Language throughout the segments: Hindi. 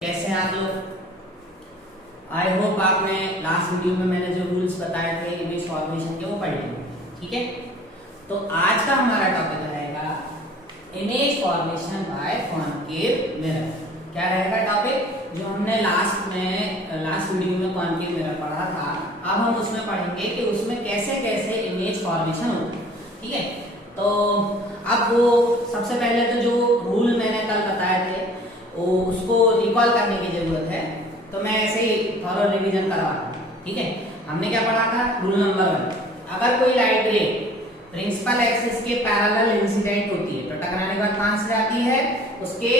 कैसे हैं आप लोग। आई होप आपने लास्ट वीडियो में मैंने जो रूल्स बताए थे इमेज फॉर्मेशन के वो पढ़ लिए। ठीक है, तो आज का हमारा टॉपिक रहेगा image formation by concave mirror. क्या रहेगा टॉपिक? जो हमने लास्ट वीडियो में कॉनकेव मिरर पढ़ा था, अब हम उसमें पढ़ेंगे कि उसमें कैसे कैसे इमेज फॉर्मेशन होती है। ठीक है, तो अब वो सबसे पहले तो जो रूल मैंने कल बताए थे उसको रिकॉल करने की जरूरत है, तो मैं ऐसे ही थोड़ा रिवीजन करवाता हूँ। ठीक है, हमने क्या पढ़ा था? रूल नंबर 1, अगर कोई लाइट रे प्रिंसिपल एक्सिस के पैरेलल इंसिडेंट होती है तो टकराने के बाद कहां से जाती है? उसके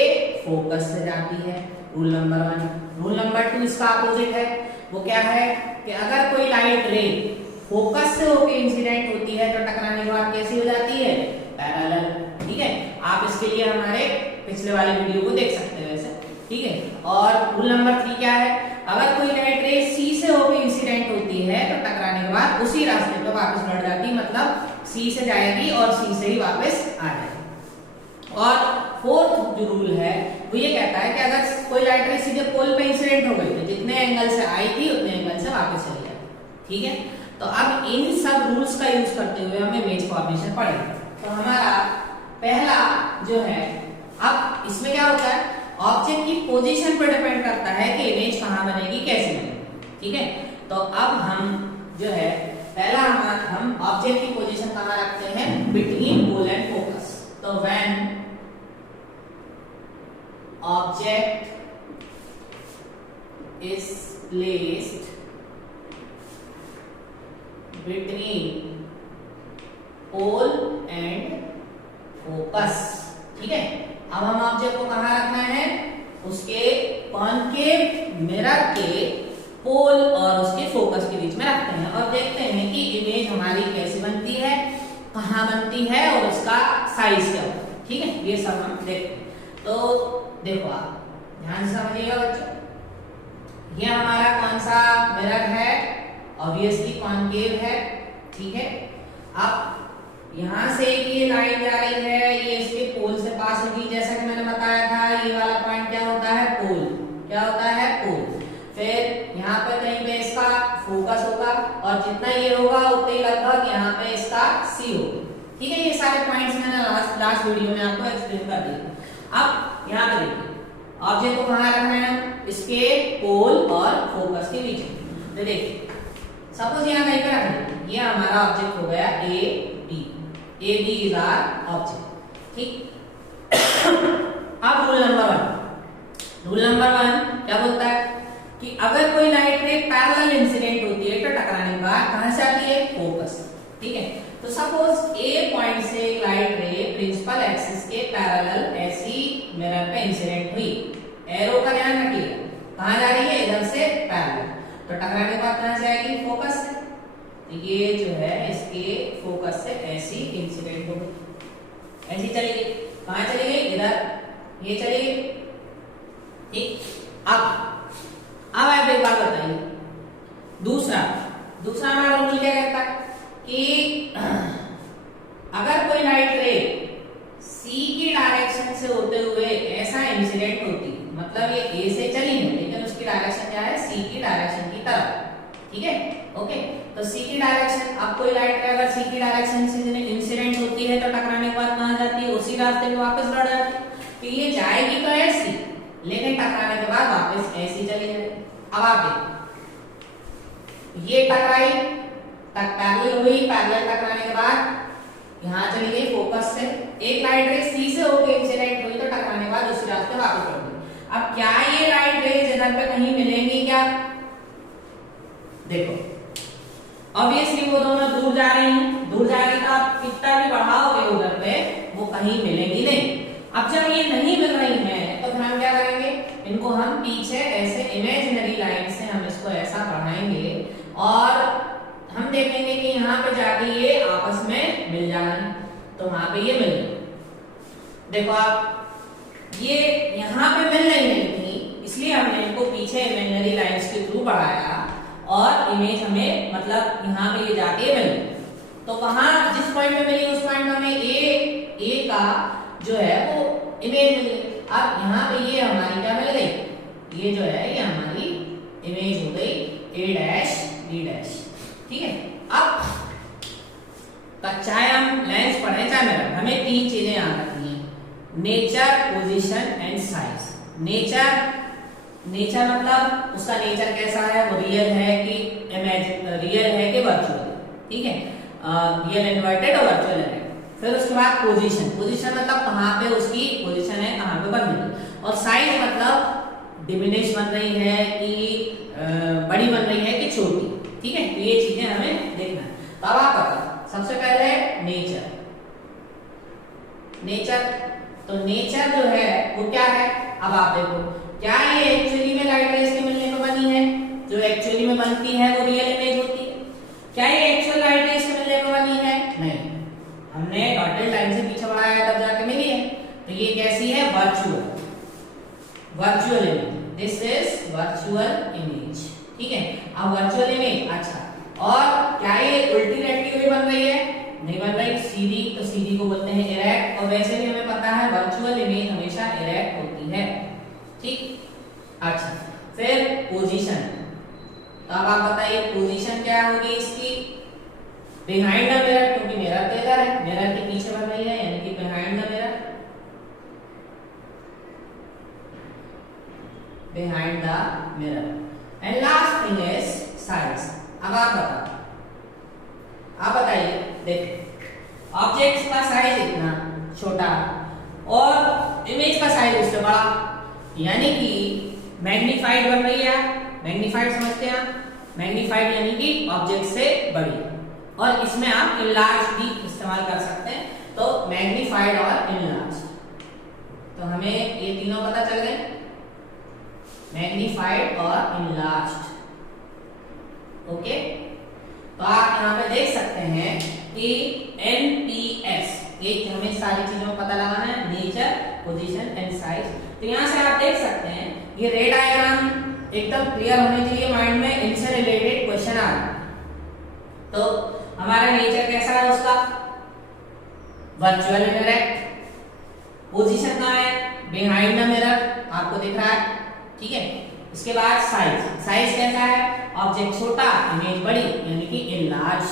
फोकस से जाती है। Rule number 1। रूल नंबर 2 इसका अपोजिट है। वो क्या है कि अगर कोई लाइट रे फोकस से होकर इंसिडेंट होती है तो टकराने के बाद कैसी हो जाती है? पैरेलल। ठीक है, आप इसके लिए हमारे पिछले वाले वीडियो को देख सकते हैं वैसे। ठीक है, और रूल नंबर 3 क्या है? अगर कोई लाइट रे सी से होकर इंसिडेंट होती है तो टकराने के बाद उसी रास्ते पर वापस लौट जाती है, मतलब सी से जाएगी और सी से ही वापस आ जाएगी। और फोर्थ जो रूल है वो ये कहता है कि अगर कोई लाइट रे सीधे पोल पे इंसिडेंट हो गई तो जितने एंगल से आई थी उतने एंगल से वापस चली जाएगी। ठीक है, तो अब इन सब रूल्स का यूज करते हुए हमें इमेज फॉर्मेशन पढ़ेगा। तो हमारा पहला जो है, अब इसमें क्या होता है, ऑब्जेक्ट की पोजीशन पर डिपेंड करता है कि इमेज कहां बनेगी, कैसे बनेगी। ठीक है, तो अब हम जो है पहला हम ऑब्जेक्ट की पोजीशन कहां रखते हैं? Between pole and focus. तो when object is placed between pole and focus. ठीक है, अब हम ऑब्जेक्ट को कहां रखना है? उसके कॉनकेव मिरर के पोल और उसके फोकस के बीच में रखते हैं और देखते हैं कि इमेज हमारी कैसी बनती है, कहां बनती है और उसका साइज क्या होता है। ठीक है, ये सब हम देखते हैं। तो देखो, आप ध्यान से समझिएगा बच्चों, ये हमारा कौन सा मिरर है? ऑब्वियसली कॉनकेव है। ठीक है, अब यहां से ये लाइन जा रही है, ये इसके पोल से पास होगी। जैसा कि मैंने बताया था, ये वाला पॉइंट क्या होता है? पोल। क्या होता है? पोल। फिर यहाँ पे कहीं पे इसका फोकस होगा और जितना ये होगा उतना ही लगभग यहाँ पे इसका सी होगा। ठीक है, ये सारे पॉइंट्स मैंने लास्ट वीडियो में आपको एक्सप्लेन कर दिया। अब यहाँ पे देखिए, ऑब्जेक्ट को कहाँ रखना है? इसके पोल और फोकस के बीच में। तो देखिए, सपोज यहाँ कहीं पे रख दें, ये हमारा ऑब्जेक्ट हो गया A B. A B is our object. ठीक, अब रूल नंबर 1। रूल नंबर 1 क्या बोलता है कि अगर कोई लाइट रे पैरेलल इंसिडेंट होती है तो टकराने के बाद कहां से आती है? फोकस। ठीक है, तो सपोज ए पॉइंट से लाइट रे प्रिंसिपल एक्सिस के पैरेलल ऐसी मिरर पे इंसिडेंट हुई। एरो का ध्यान रखिएगा, कहां जा रही है? इधर से पैरेलल। तो टकराने के बाद कहां से आएगी? फोकस से। तो ये जो है इसके फोकस से ऐसी इंसिडेंट हो गई, ऐसी चली गई। कहां चली गई? इधर, ये चली गई। ठीक, अब आप एक बात बताइए, दूसरा हमारा रूल क्या कहता है कि अगर कोई लाइट रे सी की डायरेक्शन से होते हुए ऐसा इंसिडेंट होती, मतलब ये ए से चली है लेकिन उसकी डायरेक्शन क्या है? सी की डायरेक्शन की तरफ। ठीक है, ओके, तो सी की डायरेक्शन, अब कोई लाइट रे अगर सी की डायरेक्शन से इंसिडेंट होती है तो टकराने के बाद कहां जाती है? उसी रास्ते पे वापस लौट जाती है। तो ये जाएगी तो ऐसी, लेकिन टकराने के बाद वापस ऐसी चली जाएगी। अब आप देखो, ये टकराई, पैरेलल हुई, पैरेलल टकराने के बाद यहां चली गई फोकस से। एक लाइट रे सी से होकर इंसिडेंट हुई तो टकराने के बाद उसी रास्ते वापस लौट गई। अब क्या ये लाइट रेज इधर पे कहीं मिलेंगी क्या? देखो, ऑब्वियसली वो दोनों दूर जा रही हैं, दूर जा रही तो आप कितना भी बढ़ाओगे उधर पे वो कहीं मिलेंगी नहीं। अब जब ये नहीं मिल रही है तो फिर हम क्या करेंगे? इनको हम पीछे ऐसे इमेजिनरी लाइन से हम इसको ऐसा बढ़ाएंगे और हम देखेंगे कि यहाँ पे जाके ये आपस में मिल जा रही, तो वहां पे ये मिल गई। देखो आप, ये यहाँ पे मिल नहीं थी, इसलिए हमने इनको पीछे इमेजिनरी लाइंस के थ्रू बढ़ाया और इमेज हमें, मतलब यहाँ पे ये जाके मिल गई। तो वहां जिस पॉइंट पे मिली उस पॉइंट में हमें ए का जो है वो इमेज मिल गई। अब यहाँ पे ये हमारी क्या मिल गई? ये जो है ये हमारी इमेज हो गई A डैश B डैश। ठीक है, अब चाहे हम लेंस पढ़े चाहे मिरर, हमें तीन चीजें याद रखनी है, nature, position and size. Nature मतलब उसका नेचर कैसा है, वो रियल है कि रियल है कि वर्चुअल। ठीक है, रियल इन्वर्टेड और वर्चुअल है। फिर उसके बाद पोजीशन मतलब कहाँ पे उसकी पोजीशन है, कहाँ पे बन रही है। और साइज मतलब डिमिनिश बन रही है कि बड़ी बन रही है कि छोटी। ठीक है, तो ये चीजें हमें देखना है। तो अब आप बताओ, सबसे पहले नेचर। तो नेचर जो है वो क्या है, अब आप देखो, क्या ये एक्चुअली में लाइट रेज के मिलने पर बनी है? जो एक्चुअली में बनती है वो रियल इमेज होती है। क्या ये एक्चुअल लाइट रेज के मिलने पर बनी है? नहीं, हमने डॉटेड लाइन से पीछे बढ़ाया तब जाके मिली है। तो ये कैसी है? Virtual image. This is virtual image. ठीक है, अब वर्चुअल इमेज, अच्छा, और क्या ये उल्टी रैक्टी हुई बन रही है? नहीं बन रही, सीधी। तो सीधी को बोलते हैं इरेक्ट, और वैसे भी हमें पता है वर्चुअल इमेज हमेशा इरेक्ट होती है। ठीक, अच्छा, फिर पोजीशन। तो अब आप बताइए पोजीशन क्या होगी इसकी? बिहाइंड द मिरर, क्योंकि मिरर तो इधर है, मिरर के पीछे बन रही है, यानी कि behind the mirror, behind the mirror. And last thing is size. अब आप बताइए, देखिए ऑब्जेक्ट का साइज इतना छोटा और इमेज का साइज उससे बड़ा, यानी कि मैग्नीफाइड बन रही है। मैग्नीफाइड समझते हैं? मैग्नीफाइड यानी कि ऑब्जेक्ट से बड़ी, और इसमें आप इनलार्ज भी इस्तेमाल कर सकते हैं। तो मैग्नीफाइड और इनलार्ज, तो हमें ये तीनों पता चल गए, मैग्नीफाइड और इनलार्ज। ओके, तो आप यहाँ पे देख सकते हैं कि NPS, ये हमें सारी चीजों में पता लगाना है, नेचर, पोजीशन एंड साइज। तो यहाँ से आप देख सकते हैं ये रे डायग्राम एकदम क्लियर होने के लिए माइंड में इनसे रिलेटेड क्वेश्चन आ रहा है। तो हमारा नेचर कैसा है उसका? Virtual indirect. पोजीशन कहाँ है? बिहाइंड द मिरर, आपको दिख रहा है। ठीक है, इसके बाद साइज कैसा है? ऑब्जेक्ट छोटा, इमेज बड़ी, यानी कि इनलार्ज।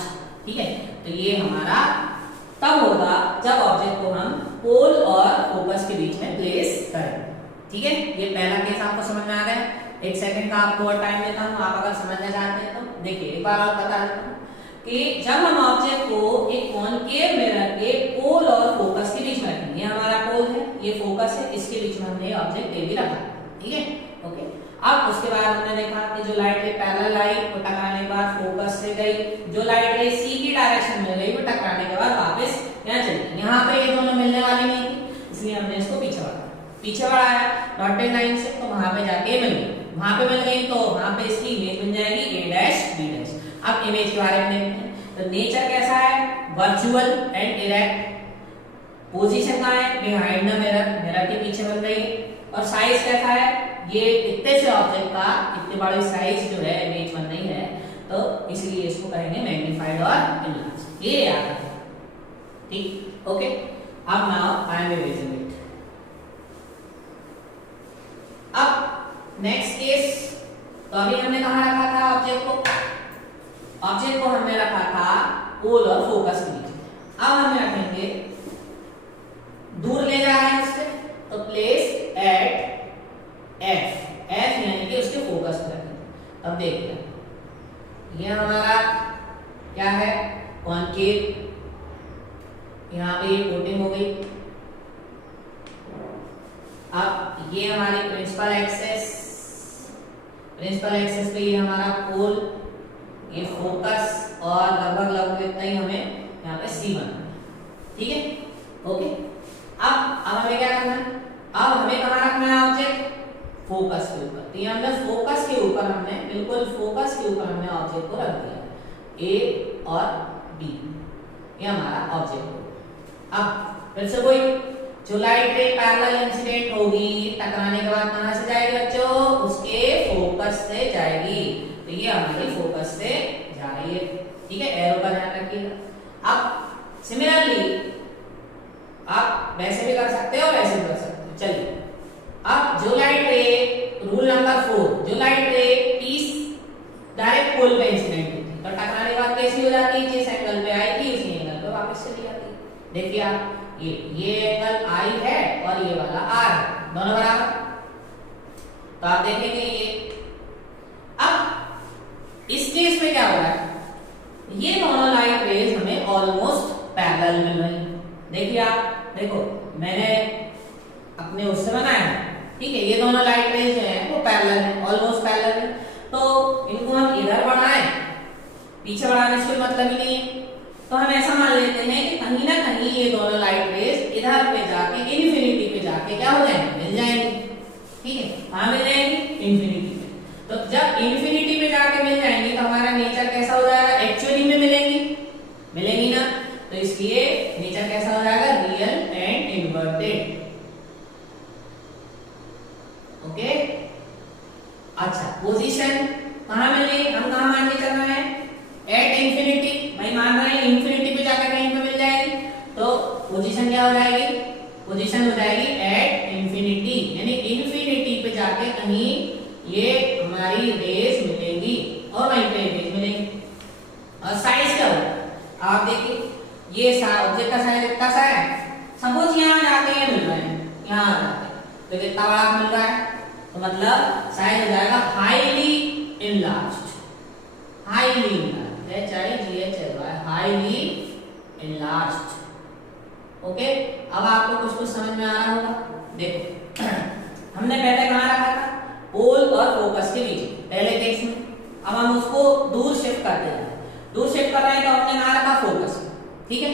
ठीक है, तो ये हमारा तब होगा जब ऑब्जेक्ट को हम पोल और फोकस के बीच में प्लेस करें। ठीक है, ये पहला केस आपको समझ में आ गया। एक सेकंड का आपको और टाइम देता हूँ, आप अगर समझना चाहते हैं तो देखिए एक बार और बता देता हूँ कि जब हम ऑब्जेक्ट को एक कॉनकेव मिरर के पोल और फोकस के बीच में रखेंगे, ये हमारा पोल है, ये फोकस है, इसके बीच में हमने ऑब्जेक्ट ए भी रखा। ठीक है, ओके। अब उसके बाद हमने देखा कि जो लाइट रे पैरेलल आई वो टकराने के बाद फोकस से गई, जो लाइट रे सी की डायरेक्शन में गई वो टकराने के बाद वापस यहाँ चली गई। यहाँ पे ये दोनों मिलने वाली नहीं थी, इसलिए हमने इसको पीछे बढ़ाया डॉटेड लाइन से, तो वहां पे जाके मिल गई। वहां पे मिल गई तो वहां पे इसकी इमेज बन जाएगी A डैश B डैश। अब इमेज के बारे में देखते हैं। तो नेचर कैसा है? Virtual and erect. पोजीशन कहाँ है? बिहाइंड द मिरर, मिरर के पीछे बन रही है। और साइज कैसा है? ये इतने से ऑब्जेक्ट का इतनी बड़ी साइज जो है इमेज बन रही है, तो इसलिए इसको कहेंगे मैग्नीफाइड और इनलार्ज। ये याद रखें। ठीक, ओके। अब now I am erasing it. अब नेक्स्ट केस, तो अभी हमने कहाँ रखा था ऑब्जेक्ट को? ऑब्जेक्ट को हमने रखा था पोल और फोकस के बीच में। अब हम रखेंगे दूर ले जा रहे हैं उससे, तो प्लेस एट F यानी कि उसके फोकस पर रखेंगे। अब देखिए ये हमारा क्या है? कॉनकेव, यहाँ पे कोटिंग हो गई। अब ये हमारी प्रिंसिपल एक्सेस पे ये हमारा पोल, ये फोकस, और लगभग इतना ही हमें यहाँ पे C बनना है। ठीक है, ओके। अब हमें क्या करना है? अब हमें कहाँ रखना है ऑब्जेक्ट? फोकस के ऊपर। तो हमने फोकस के ऊपर बिल्कुल फोकस के ऊपर हमने ऑब्जेक्ट को रख दिया, A और B, ये हमारा ऑब्जेक्ट हो। अब फिर से कोई जो लाइट रे पैरेलल इंसिडेंट होगी, टकराने के बाद कहां से जाएगी बच्चों? उसके फोकस से जाएगी। तो ये हमारी फोकस से जा रही है। ठीक है, एरो का ध्यान रखिएगा। अब सिमिलरली आप वैसे भी कर सकते हो और वैसे भी कर सकते हो। चलिए, अब जो लाइट रे रूल नंबर वाला आर है, दोनों बराबर। तो आप देखेंगे ये, अब इस केस में क्या हो रहा है, ये दोनों लाइट रेज हमें ऑलमोस्ट पैरेलल मिल रही है। देखिए आप देखो, मैंने अपने उससे बनाया है, ठीक है, ये दोनों लाइट रेज जो है वो पैरेलल है, ऑलमोस्ट पैरेलल है। तो इनको हम इधर बढ़ाएं, पीछे बढ़ाने से कोई मतलब ही नहीं है। तो हम ऐसा मान लेते हैं कि कहीं ना कहीं ये दोनों लाइट रेज इधर पे जाके इन्फिनिटी पे जाके क्या हो जाएंगे, मिल जाएंगे, ठीक है, कहां मिल जाएंगे, इन्फिनिटी पे। तो जब इन्फिनिटी पे जाके मिल जाएंगे तो हमारा नेचर कैसा हो जाएगा, एक्चुअली में मिलेंगी ना। तो इसलिए नेचर कैसा हो जाएगा, रियल एंड इन्वर्टेड। ओके, अच्छा, पोजीशन कहां मिलेगी, हम कहां मान के चलना है, एट इंफिनिटी। भाई मान रहे हैं इंफिनिटी पे जाकर कहीं पे मिल जाएगी, तो पोजीशन क्या हो जाएगी, पोजीशन हो जाएगी एट इंफिनिटी, यानी इंफिनिटी पे जाके कहीं ये हमारी रेस मिलेगी और वहीं पे रेस मिलेगी। और साइज क्या होगा, आप देखिए ये ऑब्जेक्ट का साइज कितना सा है, सपोज यहाँ जाके ये मिल रहे हैं, यहाँ जाके तो कितना बड़ा मिल रहा है, तो मतलब साइज हो जाएगा highly enlarged, highly highly enlarged. Okay, अब आपको कुछ कुछ समझ में आ रहा होगा। देखो हमने पहले कहाँ रखा था, पोल और फोकस के बीच पहले केस में। अब हम उसको दूर शिफ्ट करते हैं, दूर शिफ्ट कर रहे हैं तो हमने कहाँ रखा, फोकस, ठीक है,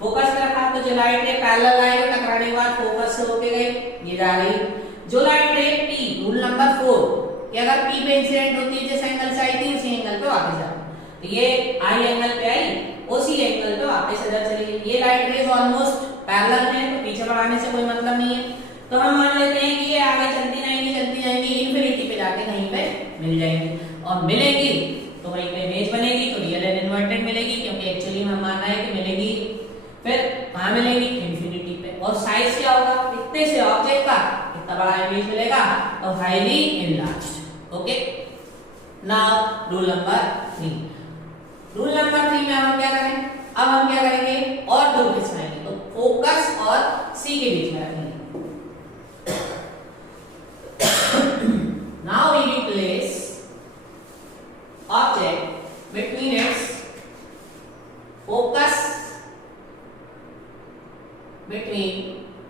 फोकस में रखा। तो जो लाइट रे पैरेलल आएगा, टकराने के बाद फोकस से होके गई, ये जा रही। जो लाइट रे पी, रूल नंबर 4, कि अगर पी पे इंसिडेंट होती है जिस एंगल से आई थी उसी एंगल पे वापस जाती, तो ये आई एंगल पे आई, उसी एंगल पे वापस इधर चली गई। ये लाइट रेज ऑलमोस्ट पैरेलल है, तो पीछे बढ़ाने से कोई मतलब नहीं है। तो हम मान लेते हैं कि ये आगे चलती जाएंगी इन्फिनिटी पे जाके कहीं पे मिल जाएंगी, और मिलेगी तो वहीं पे इमेज बनेगी, तो रियल एंड इन्वर्टेड मिलेगी, क्योंकि एक्चुअली में हम मान रहे हैं कि मिलेगी। फिर कहां मिलेगी, इन्फिनिटी पे। और साइज क्या होगा, इतने से ऑब्जेक्ट का इतना बड़ा इमेज मिलेगा, और highly enlarged. Okay, now rule number 3। Rule number 3 में हम क्या करें, अब हम क्या करेंगे, और दो खिंचवाएंगे, तो फोकस और सी के बीच में रखेंगे। Now we replace object between its focus between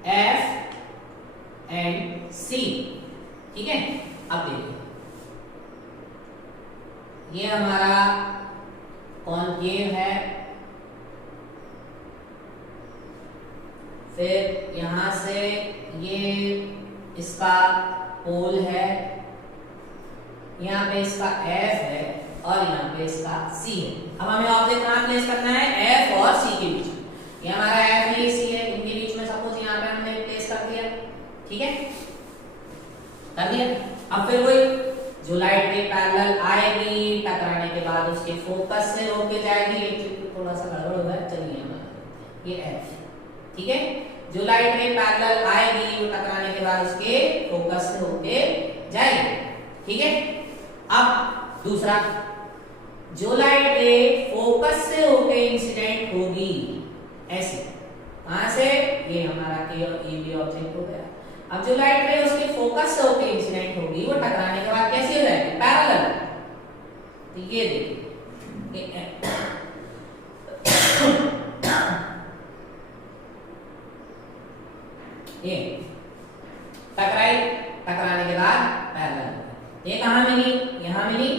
F and C, ठीक है। अब देखिए ये हमारा कॉनकेव है, फिर यहां से ये इसका पोल है, यहाँ पे इसका F है और यहाँ पे इसका C है। अब हमें ऑब्जेक्ट कहाँ प्लेस करना है, F और C के बीच में। ये हमारा F है, C है, इनके बीच में सपोज यहाँ पे हमने प्लेस कर दिया, ठीक है, कर दिया। अब फिर वही जो लाइट रे पैरेलल आएगी, टकराने के बाद उसके फोकस से होके जाएगी, ये थोड़ा सा गड़बड़ हो गया, चलिए ये F, ठीक है। जो लाइट रे पैरेलल आएगी वो टकराने के बाद उसके फोकस से होके जाएगी, ठीक है। अब दूसरा, जो लाइट रे फोकस से होके इंसिडेंट होगी, ऐसे कहां से, ये हमारा ए और ए बी ऑब्जेक्ट हो गया। अब जो लाइट रे उसके फोकस से होके इंसिडेंट होगी, वो टकराने के बाद कैसी हो जाएगी, पैरेलल। तो ये देखिए ये टकराई, टकराने के बाद पैरेलल। ये कहां मिली, यहां मिली,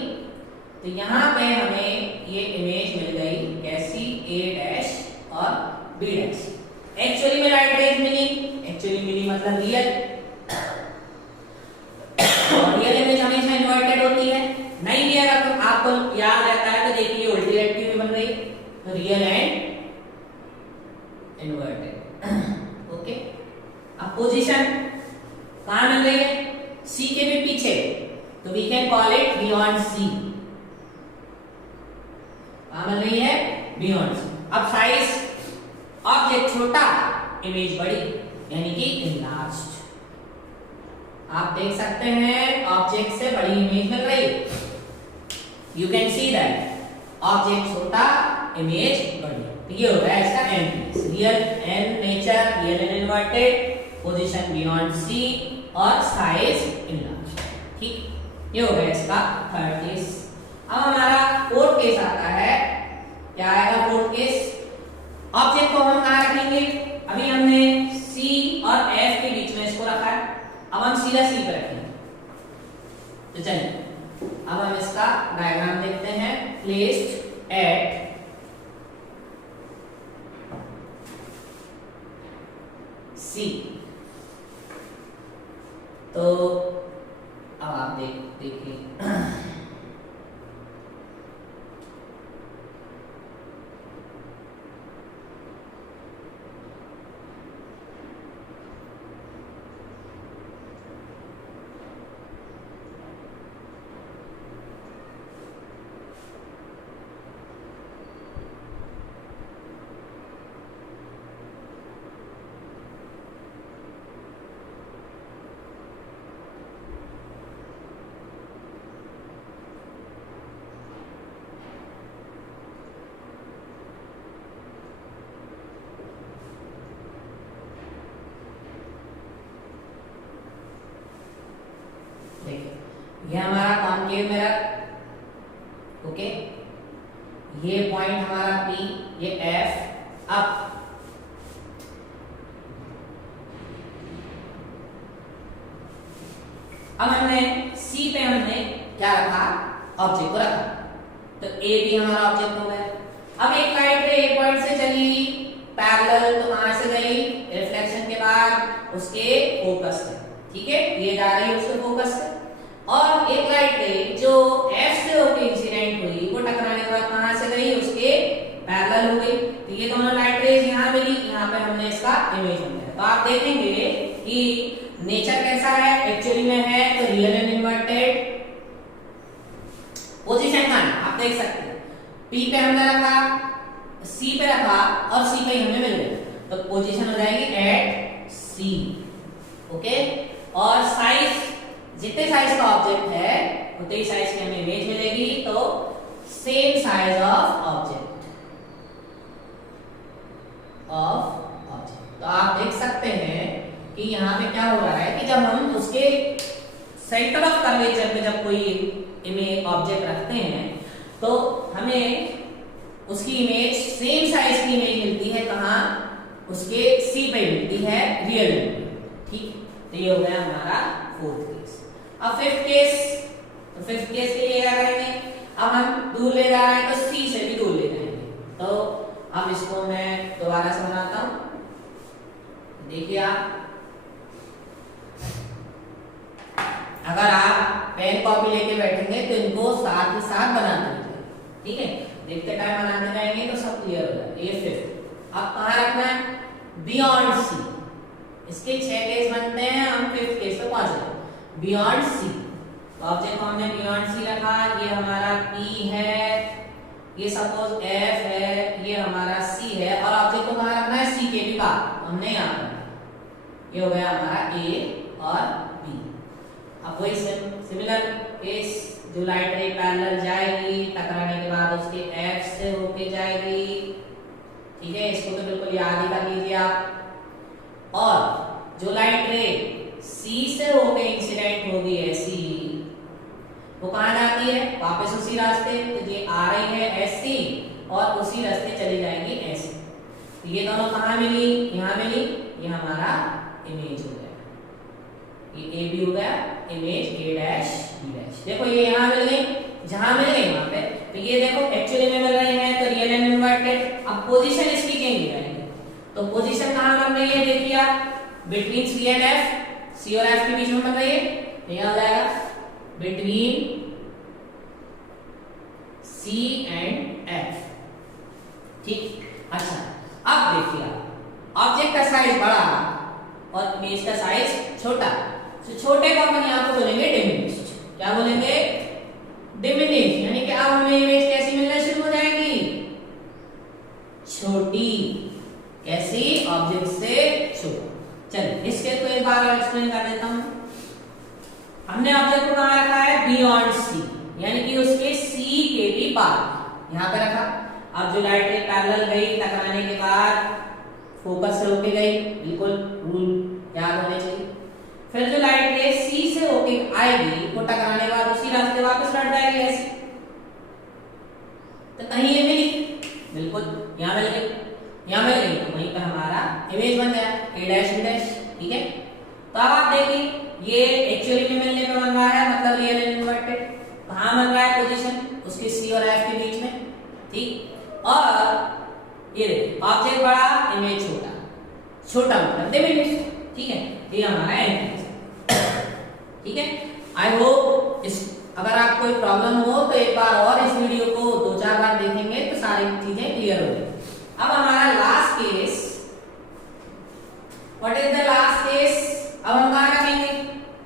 तो यहां पे हमें ये इमेज मिल गई कैसी, A डैश और B डैश। एक्चुअली में लाइट रेज मिली, एक्चुअली मिली मतलब रियल, और रियल इमेज हमेशा इन्वर्टेड होती है। नहीं भी अगर तो आपको याद रहता है तो देखिए उल्टी रेड क्यों बन रही, तो रियल एंड इन्वर्टेड। ओके, अब पोजीशन कहां मिल रही है, C के भी पीछे, तो we can call it beyond C। कहां मिल रही है, बियॉन्ड C। अब साइज, ऑब्जेक्ट छोटा, इमेज बड़ी, यानी कि इनलार्ज्ड। आप देख सकते हैं ऑब्जेक्ट से बड़ी इमेज मिल रही है, you can see that object छोटा, इमेज बड़ी। तो ये होता है इसका एन, real and nature, real and inverted, position beyond C और साइज इनलार्ज। ठीक, ये हो गया इसका थर्ड केस। अब हमारा फोर्थ केस आता है। क्या आएगा फोर्थ केस? ऑब्जेक्ट को हम कहां रखेंगे? अभी हमने सी और एफ के बीच में इसको रखा है, अब हम सीधा सी पे रखेंगे। तो चलिए अब हम इसका डायग्राम देखते हैं। प्लेस्ड एट सी। तो अब आप देखिए ये हमारा कॉन्केव मिरर, ओके, ये पॉइंट हमारा P, ये F। अब हमने C पे हमने क्या रखा? ऑब्जेक्ट को रखा। तो A भी हमारा ऑब्जेक्ट हो गया। अब एक लाइट रे एक पॉइंट से चली पैरेलल, तो कहां से गई? रिफ्लेक्शन के बाद उसके फोकस से, ठीक है, ये जा रही है उसके फोकस से। और एक लाइट रे जो F से होकर इंसिडेंट हुई, वो टकराने के बाद कहां से गई? उसके पैरेलल हो गई। तो ये दोनों लाइट रेज यहां मिली, यहां पे हमने इसका इमेज बनाया। तो आप देखेंगे कि नेचर कैसा है, एक्चुअली में है तो रियल एंड इन्वर्टेड। पोजीशन का आप देख सकते हैं, P पे हमने रखा, C पे रखा और C पे हमने मिल गया, तो पोजीशन हो जाएगी एट C, ओके। और साइज, जितने साइज का ऑब्जेक्ट है उतने ही साइज की हमें इमेज मिलेगी। तो सेम साइज ऑफ ऑब्जेक्ट तो आप देख सकते हैं कि यहाँ पे क्या हो रहा है कि जब हम उसके सेंटर ऑफ कर्वेचर पे जब कोई इमेज ऑब्जेक्ट रखते हैं तो हमें उसकी इमेज सेम साइज की इमेज मिलती है। कहाँ? उसके सी पे मिलती है, रियल में। ठीक, तो ये हो गया हमारा फोर्थ केस। अब फिफ्थ केस, तो फिफ्थ केस के लिए क्या करेंगे? अब हम दूर ले जा रहे हैं तो सी से भी दूर ले जाएंगे। तो अब इसको मैं दोबारा से बनाता हूं, देखिए आप, अगर आप पेन कॉपी लेके बैठेंगे तो इनको साथ ही साथ बनाते रहिए, ठीक है, देखते टाइम बनाते जाएंगे तो सब क्लियर हो जाएगा। ये फिफ्थ। अब कहाँ रखना है? Beyond C. इसके 6 केस बनते हैं, हम फिफ्थ केस पे पहुंच गए। बियॉन्ड सी, तो ऑब्जेक्ट को हमने बियॉन्ड सी रखा, ये हमारा P है, ये सपोज F है, ये हमारा C है, और ऑब्जेक्ट को कहाँ रखना है? C के भी पास, हमने यहाँ पर, ये हो गया हमारा A और B। अब वही सिमिलर केस, जो लाइट रे पैरेलल जाएगी, टकराने के बाद उसके F से होके जाएगी, ठीक है, इसको तो बिल्कुल याद ही कर लीजिए आप। और जो लाइट रे C से होके इंसिडेंट होगी ऐसी, वो कहाँ जाती है? वापस उसी रास्ते, तो ये आ रही है ऐसी और उसी रास्ते चली जाएंगी ऐसे। तो ये दोनों कहाँ मिली? यहाँ मिली, ये हमारा इमेज हो गया, ये ए बी हो गया, image A dash B dash. देखो ये यहाँ मिल गई, जहां मिल गई वहां पे, तो ये देखो एक्चुअली में मिल रही है, तो रियल एंड इन्वर्टेड। अब पोजीशन इसकी चेंज हो जाएगी, तो पोजीशन कहाँ बन रही है? देखिए आप, between C and F, C और F के बीच में बन रही है, तो यहाँ हो जाएगा बिटवीन C एंड F। ठीक, अच्छा, अब देखिए ऑब्जेक्ट का साइज बड़ा और इमेज का साइज छोटा, तो छोटे को अपन यहाँ पे बोलेंगे डिमिनिश्ड। क्या बोलेंगे? डिमिनिश्ड, यानी कि अब हमें इमेज कैसी मिलना शुरू हो जाएगी? छोटी। कैसी? ऑब्जेक्ट से छोटा। चलिए इसके को एक बार एक्सप्लेन कर देता हूं। हमने ऑब्जेक्ट को कहाँ रखा है? बियॉन्ड C, यानी कि उसके C के भी पार यहाँ पे रखा। अब जो लाइट रे पैरेलल गई, टकराने के बाद फोकस से होके गई, बिल्कुल रूल याद होने चाहिए। फिर जो लाइट रे सी से होके आएगी वो टकराने के बाद उसी रास्ते वापस लौट जाएगी ऐसे। तो कहीं ये मिली, बिल्कुल यहाँ मिल गई, यहाँ मिल गई, तो वहीं पर हमारा इमेज बन गया ए डैश बी डैश। ठीक है, तो अब आप देखिए ये एक्चुअली में मिलने पे बन रहा है, मतलब रियल एंड इन्वर्टेड। कहाँ बन रहा है पोजीशन उसकी सी और एफ के बीच में। ठीक, और ये देखिए ऑब्जेक्ट बड़ा इमेज छोटा, छोटा मतलब डिमिनिश। ठीक है, ये हमारा एंड। ठीक है, आई होप इस अगर आप कोई प्रॉब्लम हो तो एक बार और इस वीडियो को 2-4 बार देखेंगे तो सारी चीजें क्लियर हो जाएंगी। अब हमारा last case, what is the last case? अब हम कहाँ रखेंगे?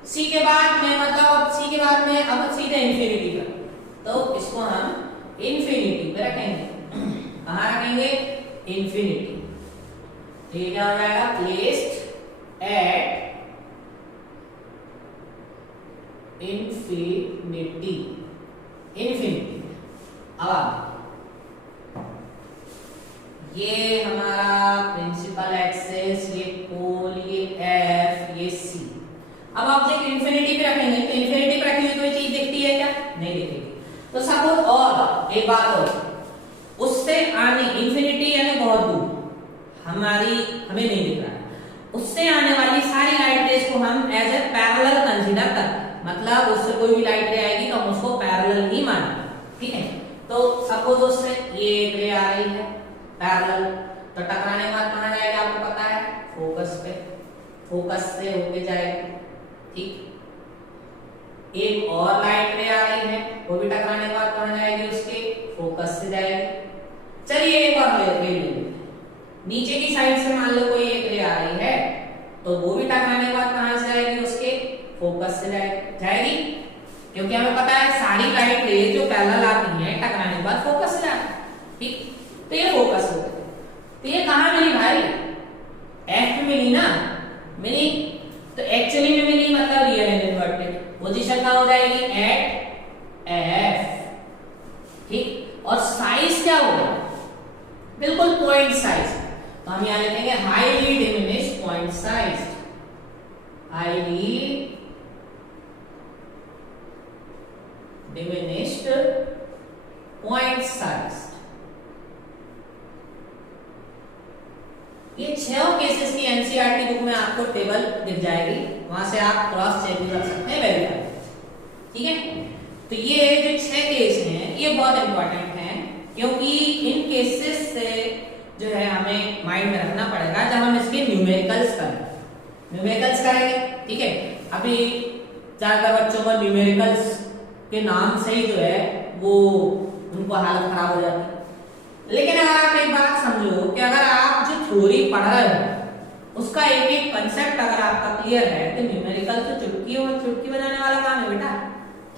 सी के बाद में, मतलब अब सी के बाद में अब सीधे इंफिनिटी पर, तो इसको हम इंफिनिटी पे रखेंगे। कहाँ रखेंगे? इंफिनिटी। तो ये क्या हो जाएगा? Placed at infinity. इंफिनिटी। अब ये हमारा प्रिंसिपल एक्सेस, ये पोल, ये एफ, ये सी। अब ऑब्जेक्ट इंफिनिटी पे रखेंगे, तो इंफिनिटी पे रखेंगे कोई चीज दिखती है क्या? नहीं दिखेगी। तो सपोज और एक बात और, उससे आने इंफिनिटी यानी बहुत दूर, हमें नहीं दिख रहा है, उससे आने वाली सारी लाइट रेस को हम एज ए पैरेलल कंसीडर करते हैं। मतलब उससे कोई भी लाइट रे आएगी तो हम उसको पैरेलल ही मानेंगे। ठीक है, तो सपोज उससे ये एक रे आ रही है पैरेलल, तो टकराने के बाद कहां जाएगा आपको पता है? फोकस पे, फोकस से होके जाएगी। ठीक, एक और लाइट रे आ रही है, वो भी टकराने के बाद कहां जाएगी? उसके फोकस से जाएगी। चलिए एक और ले लेंगे, नीचे की साइड से मान लो कोई एक रे आ रही है, तो वो भी टकराने के बाद कहां से जाएगी? उसके फोकस से जाएगी, क्योंकि हमें पता है सारी लाइट रे जो पैरेलल आती है टकराने के बाद फोकस से जाती है। ठीक, तो ये फोकस हो गया। तो ये कहां मिली भाई? एफ में मिली ना, मिली। तो एक्चुअली में मिली मतलब रियल एंड इन्वर्टेड। पोजीशन कहां हो जाएगी? At F. ठीक, और साइज क्या होगा? बिल्कुल पॉइंट साइज। तो हम यहां लिखेंगे highly diminished point size. Highly diminished point size। ये 6 केसेस की एनसीईआरटी बुक में आपको टेबल दिख जाएगी, वहां से आप क्रॉस चेक भी कर सकते हैं, वेरीफाई। ठीक है, तो ये जो 6 केस हैं ये बहुत इंपॉर्टेंट हैं, क्योंकि इन केसेस से जो है हमें माइंड में रखना पड़ेगा जब हम इसके न्यूमेरिकल्स करेंगे। ठीक है, अभी ज्यादातर बच्चों को न्यूमेरिकल्स के नाम से ही जो है वो उनको हालत खराब हो जाती है। लेकिन अगर आप एक बात समझो कि अगर आप जो थ्योरी पढ़ रहे हो उसका एक एक कंसेप्ट अगर आपका क्लियर है तो न्यूमेरिकल तो चुटकी बजाने वाला काम है बेटा।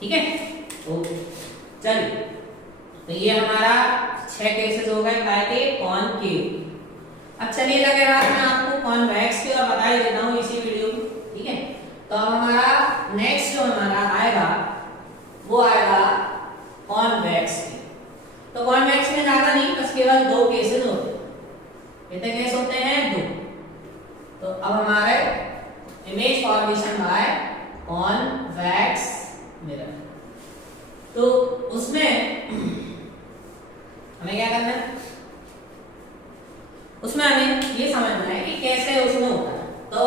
ठीक है, तो चलिए, तो ये हमारा 6 केसेस हो गए के कॉनकेव। अब चलिए लगे बात मैं आपको कॉन्वेक्स की और बता ही देता हूँ इसी वीडियो में। ठीक है, तो अब हमारा नेक्स्ट जो हमारा आएगा वो आएगा कॉन्वेक्स की। तो कॉन्वेक्स में ज्यादा नहीं, बस केवल 2 केसेस होते हैं। कितने केस होते हैं? 2। तो अब हमारे image formation by convex mirror, तो उसमें हमें क्या करना है? उसमें हमें ये समझना है कि कैसे उसमें होता है। तो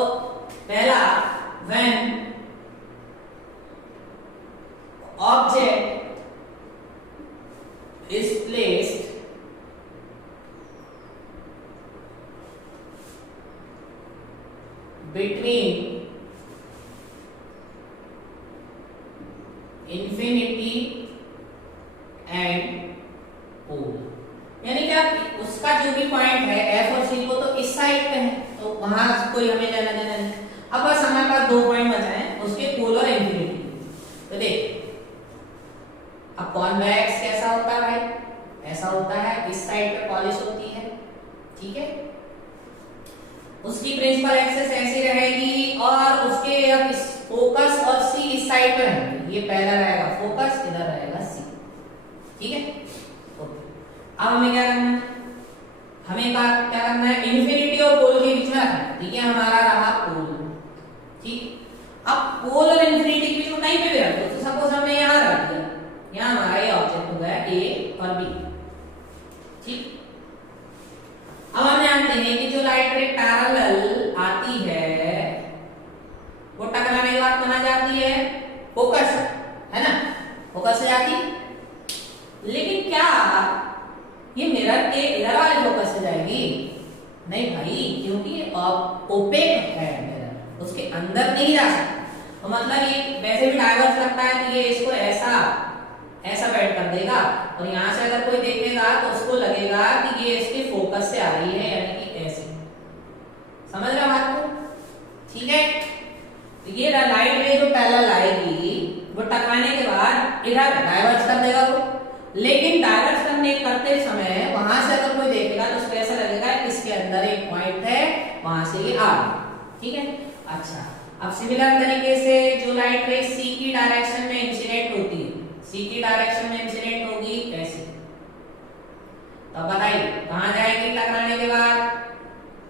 पहला, when object is placed between infinity and pole, यानी क्या उसका जो भी पॉइंट है एफ और सी को तो इस साइड पे है, तो वहां कोई हमें लेना देना नहीं। अब बस हमारे पास 2 पॉइंट बचे हैं, उसके पोल और इंफिनिटी। तो देख, अब कॉन्वेक्स कैसा होता है भाई? ऐसा होता है, इस साइड पे पॉलिश होती है। ठीक है, उसकी प्रिंसिपल एक्सेस ऐसी रहेगी और उसके अब इस फोकस और सी इस साइड पे रहेंगे। ये पहला रहेगा फोकस, इधर रहेगा सी। ठीक है, ओके। अब हमें क्या करना है? हमें क्या करना है? इंफिनिटी और पोल के बीच में रखना है। ठीक है, हमारा रहा पोल। फोकस से जाती, लेकिन क्या ये मिरर के इधर वाले फोकस से जाएगी? नहीं भाई, क्योंकि ये ओपेक है मिरर, उसके अंदर नहीं जा सकता। तो मतलब ये वैसे भी डाइवर्स लगता है कि ये इसको ऐसा ऐसा बेंड कर देगा, और यहाँ से अगर कोई देखेगा तो उसको लगेगा कि ये इसके फोकस से आ रही है, यानी कि ऐसे। समझ रहे हो बात को? ठीक है, तो ये लाइट रे जो पैरेलल आएगी वो टकराने के बाद इधर डाइवर्स कर देगा वो, लेकिन डाइवर्स करते समय वहां से अगर कोई देखेगा तो उसको ऐसा लगेगा इसके अंदर एक पॉइंट है, वहां से ये आ रहा है। ठीक है, अच्छा अब सिमिलर तरीके से जो लाइट रे सी की डायरेक्शन में इंसिडेंट होती है, सी की डायरेक्शन में इंसिडेंट होगी ऐसे, तो बताइए कहां जाएगी टकराने के बाद?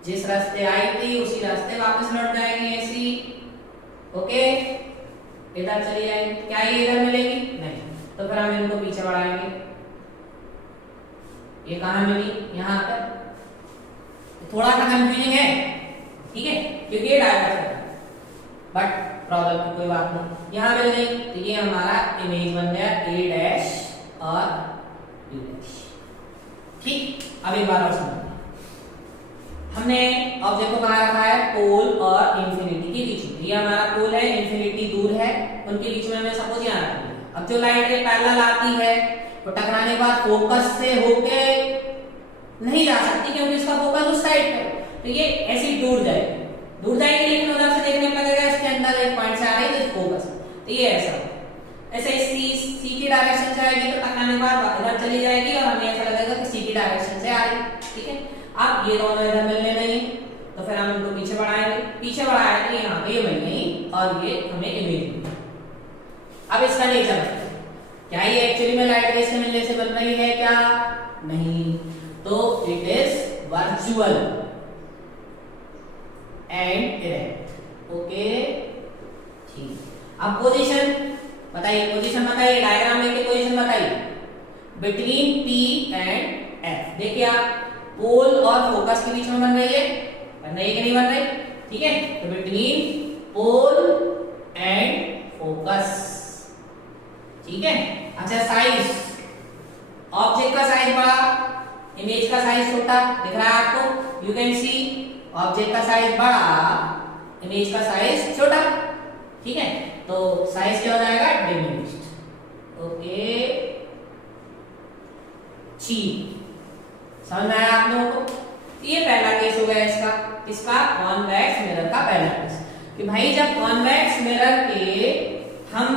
जिस रास्ते आई थी उसी रास्ते वापस लौट जाएगी ऐसी। ओके, इधर चली जाएगी, क्या ये इधर मिलेगी? नहीं, तो फिर हम इनको पीछे बढ़ाएंगे। ये कहां मिली? यहाँ पर। थोड़ा सा कंफ्यूजिंग है, ठीक है, क्योंकि ये डायवर्स है, बट प्रॉब्लम की कोई बात नहीं। यहाँ मिल गई, तो ये हमारा इमेज बन गया ए डैश और बी डैश। ठीक, अब एक बार और समझ, हमने ऑब्जेक्ट को कहां रखा है? पोल और इंफिनिटी के बीच में। ये हमारा पोल है, इंफिनिटी दूर है, उनके बीच में हमें सपोज यहाँ रख दिया। अब जो लाइट रे पैरेलल आती है तो टकराने के बाद फोकस से होके नहीं जा सकती, क्योंकि इसका फोकस उस साइड पे, तो ये ऐसी दूर जाएगी, लेकिन उधर से देखने में लगेगा इसके अंदर एक पॉइंट से आ रही है फोकस, तो ये ऐसा ऐसे सी की डायरेक्शन से आएगी तो टकराने के बाद इधर चली जाएगी और हमें ऐसा लगेगा कि सी की डायरेक्शन से आ रही है। ठीक है, अब ये दोनों इधर मिलने नहीं, तो फिर हम इनको पीछे बढ़ाएंगे, पीछे बढ़ाया तो यहाँ पे ये मिल गई और ये हमें इमेज मिली। अब इसका नेचर क्या ये एक्चुअली में लाइट रेस के मिलने से बन रही है क्या? नहीं, तो it is virtual and erect. Okay, ठीक, अब पोजीशन बताइए, पोजीशन बताइए, डायग्राम में की पोजीशन बताइए बिटवीन पी एंड एफ। देखिए आप, पोल और फोकस के बीच में बन रही है कि नहीं बन रही? ठीक है, तो बिटवीन पोल एंड फोकस। ठीक है, अच्छा साइज, ऑब्जेक्ट का साइज बड़ा, इमेज का साइज छोटा, दिख रहा है आपको? यू कैन सी ऑब्जेक्ट का साइज बड़ा, इमेज का साइज छोटा। ठीक है, तो साइज क्या हो जाएगा? डिमिनिश्ड। ओके, ठीक, समझ में आया आप लोगों को? ये पहला केस हो गया इसका कॉन्वेक्स मिरर का पहला केस, कि भाई जब कॉन्वेक्स मिरर के हम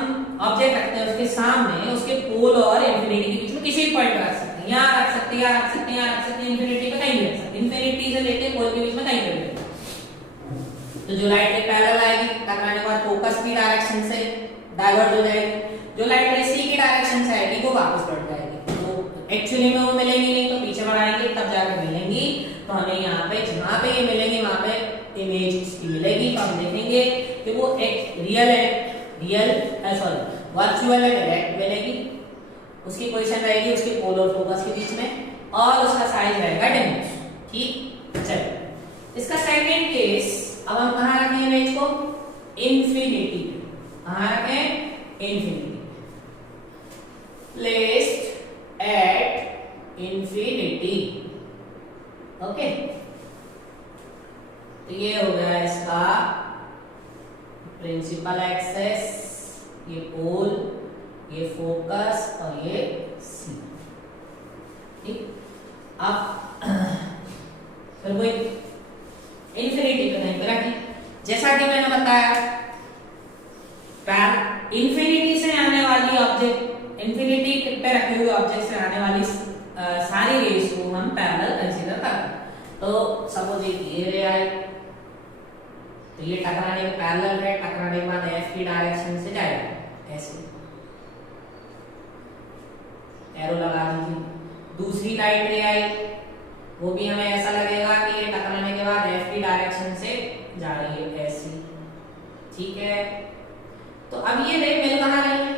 ऑब्जेक्ट रखते हैं उसके सामने, उसके पोल और इंफिनिटी के बीच में किसी भी पॉइंट पर रख सकते हैं, यहाँ रख सकते हैं, यहाँ रख सकते हैं, यहाँ रख सकते हैं, इंफिनिटी पे कहीं भी रख सकते हैं, इंफिनिटी से लेके पोल के बीच में कहीं पे भी। तो जो लाइट रे पैरेलल आएगी टकराने के बाद फोकस की डायरेक्शन से डाइवर्ट हो जाएगी, जो लाइट रे सी की डायरेक्शन से आएगी वो वापस लौट जाएगी। तो एक्चुअली में वो मिलेंगी नहीं, तो पीछे बढ़ाएंगे तब जाकर मिलेंगी। तो हमें यहाँ पे जहाँ पे ये मिलेंगी वहां पे इमेज इसकी मिलेगी, तो हम देखेंगे कि वो एक वर्चुअल एंड डायरेक्ट मिलेगी। उसकी पोजीशन रहेगी उसके पोल और फोकस के बीच में, और उसका साइज रहेगा डिमिनिश्ड। ठीक, चलिए इसका सेकंड केस, अब हम कहाँ रखें इमेज को? इंफिनिटी। कहाँ रखें? Infinity, placed at infinity. Okay, तो ये हो गया इसका प्रिंसिपल एक्सेस, ये पोल, ये फोकस और ये सी। ठीक, अब फिर वही इंफिनिटी पे कहीं पे रखें, जैसा कि मैंने बताया इंफिनिटी से आने वाली ऑब्जेक्ट, इंफिनिटी पे रखे हुए ऑब्जेक्ट से आने वाली सारी रेस को हम पैरेलल कंसीडर करते हैं। तो सपोज ये रे आई, तो ये टकराने के पैरेलल है, टकराने के बाद एफ की डायरेक्शन से जाएगा ऐसे, एरो लगा दीजिए। दूसरी लाइट रे आई, वो भी हमें ऐसा लगेगा कि ये टकराने के बाद एफ की डायरेक्शन से जा रही है ऐसी। ठीक है, तो अब ये रे मिल कहाँ रही है?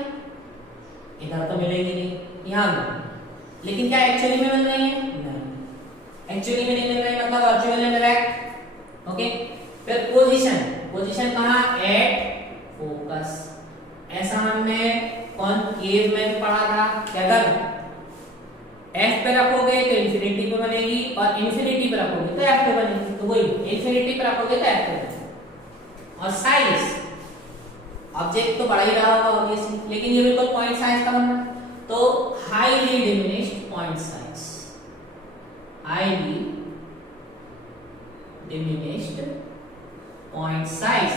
इधर तो मिलेगी नहीं, यहाँ मिलेगी, लेकिन क्या एक्चुअली में मिल रही है? नहीं, एक्चुअली में नहीं मिल रही, मतलब वर्चुअल एंड डायरेक्ट। ओके, फिर पोजीशन, पोजीशन कहाँ? At focus. ऐसा हमने कॉनकेव में पढ़ा था कि अगर एफ पे रखोगे तो इंफिनिटी पे बनेगी और इंफिनिटी पे रखोगे तो एफ पे बनेगी। तो वही इंफिनिटी पे रखोगे तो एफ पे बनेगी। और साइज ऑब्जेक्ट तो बड़ा ही रहा होगा ऑब्वियसली, लेकिन ये बिल्कुल पॉइंट साइज का बनना, तो highly diminished point size, highly diminished point size,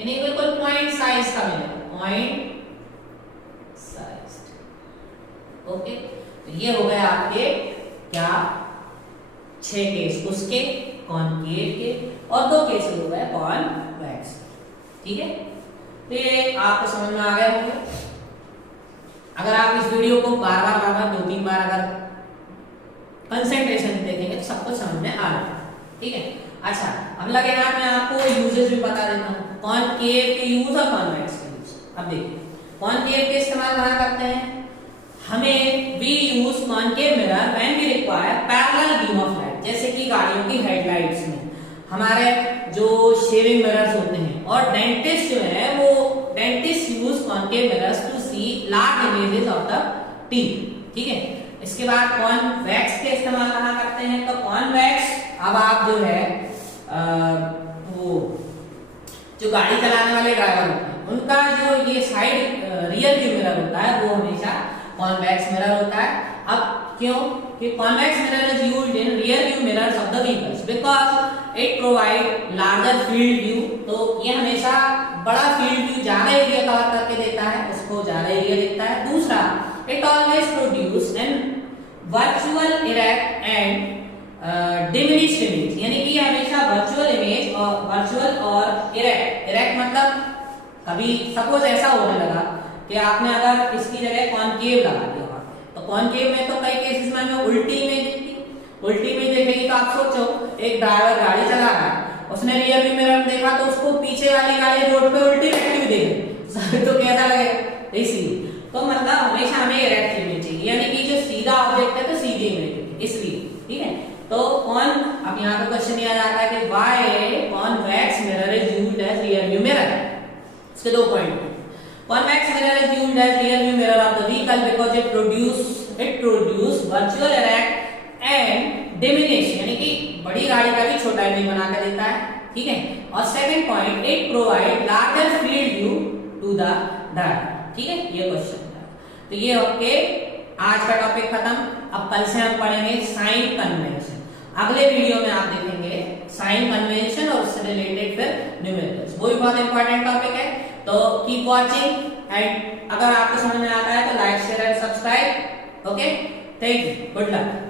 यानी बिल्कुल पॉइंट साइज का मिलेगा, पॉइंट साइज। ओके, तो ये हो गए आपके क्या 6 केस, उसके कॉनकेव के, और 2 केस हो गए कॉन्वेक्स। ठीक है, तो ये आपको समझ में आ गया होंगे। अगर आप इस वीडियो को बार बार 2-3 बार अगर कंसंट्रेशन देखेंगे तो सब कुछ समझ में आ जाएगा। ठीक है, अच्छा अब लगे हाथ में आपको यूजेस भी बता देता हूँ, कॉनकेव के यूज और कॉन्वेक्स के यूज। अब देखिए कॉनकेव के इस्तेमाल कहाँ करते हैं, हमें we use concave mirror when we require parallel beam of light, जैसे कि गाड़ियों की हेडलाइट्स में हमारे जो शेविंग मिरर्स होते हैं, और डेंटिस्ट जो है वो dentist use concave mirrors to see large images of the teeth. ठीक है, इसके बाद कॉन्वेक्स के इस्तेमाल कहाँ करते हैं, तो कॉन्वेक्स अब आप जो है वो जो गाड़ी चलाने वाले ड्राइवर होते हैं उनका जो ये साइड रियर व्यू मिरर होता है वो हमेशा कॉन्वेक्स मिरर होता है। अब क्यों कि convex mirror is used in rear view mirrors of the vehicles because it provide larger field view, तो ये हमेशा बड़ा फील्ड व्यू, ज्यादा एरिया कवर करके देता है, उसको ज्यादा एरिया देता है। दूसरा, it always produce an virtual erect and diminished image, यानी कि हमेशा वर्चुअल इमेज और वर्चुअल और इरेक्ट मतलब कभी सपोज ऐसा होने लगा कि आपने अगर इसकी जगह कॉनकेव लगा दिया वहां, तो कॉनकेव में तो कई केसेस में हमें उल्टी इमेज दिखती, उल्टी इमेज देखेगी तो आप सोचो एक ड्राइवर गाड़ी चला रहा है, उसने रियर व्यू मिरर में देखा तो उसको पीछे वाली गाड़ी रोड पे उल्टी रहती हुई देखे तो कैसा लगेगा। इसलिए तो मतलब हमेशा हमें इरेक्ट इमेज चाहिए, यानी कि जो सीधा ऑब्जेक्ट है तो सीधी इमेज, इसलिए। ठीक है, तो अब यहाँ पे क्वेश्चन ये आ जाता है कि why convex mirror is used as rear view mirror. इसके 2 point, convex mirror is used as rear view mirror of the vehicle because it produce virtual erect and diminish, यानी कि बड़ी गाड़ी का भी छोटा इमेज बना कर देता है। ठीक है, और second point, it provide larger field view to the driver. ठीक है, ये क्वेश्चन था। तो ये ओके, आज का टॉपिक खत्म। अब कल से हम पढ़ेंगे साइन कन्वेंशन। अगले वीडियो में आप देखेंगे साइन कन्वेंशन और उससे रिलेटेड फिर न्यूमेरिकल्स, वो भी बहुत इंपॉर्टेंट टॉपिक है। तो कीप वॉचिंग एंड अगर आपको समझ में आता है तो like share and subscribe. Okay, thank you, good luck.